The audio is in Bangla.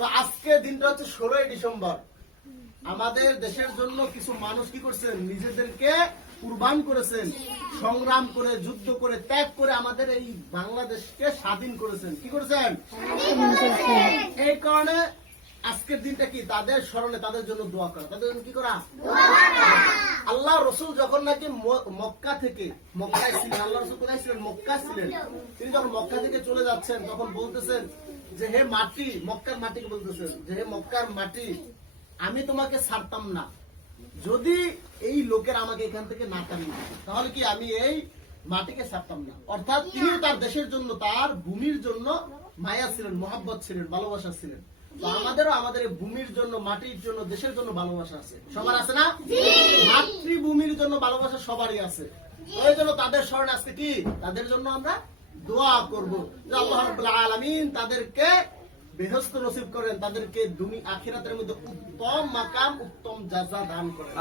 তো আজকে দিনটা হচ্ছে 16ই ডিসেম্বর। আমাদের দেশের জন্য কিছু মানুষ কি করছেন, নিজেদেরকে কুরবান করেছেন, সংগ্রাম করে, যুদ্ধ করে, ত্যাগ করে আমাদের এই বাংলাদেশকে স্বাধীন করেছেন। কি করেছেন? এই কারণে আজকের দিনটা কি তাদের স্মরণে, তাদের জন্য দোয়া করা, তাদের জন্য কি করা। আল্লাহ রসুল যখন নাকি মক্কা থেকে, মক্কায় ছিলেন, আল্লাহ রসুল কোথায় ছিলেন? মক্কা ছিলেন। তিনি যখন মক্কা থেকে চলে যাচ্ছেন তখন বলতেছেন যে হে মাটি, মক্কার মাটিকে বলতেছেন যে হে মক্কার মাটি, আমি তোমাকে ছাড়তাম না যদি এই লোকের আমাকে এখান থেকে না তাড়িয়ে দিত, তাহলে কি আমি এই মাটিকে ছাড়তাম না। অর্থাৎ তিনিও তার দেশের জন্য, তার ভূমির জন্য মায়া ছিলেন, মহাব্বত ছিলেন, ভালোবাসা ছিলেন। তো আমাদেরও আমাদের এই ভূমির জন্য, মাটির জন্য, দেশের জন্য ভালোবাসা আছে। সবার আছে না? মাতৃভূমির জন্য ভালোবাসা সবারই আছে। ওই জন্য তাদের স্মরণে আজকে কি, তাদের জন্য আমরা দোয়া করবো যে আল্লাহ রাব্বুল আলামিন তাদেরকে বেহেশত নসিব করেন, তাদেরকে দুনিয়া আখিরাতের মধ্যে উত্তম মাকাম, উত্তম জাযা দান করেন।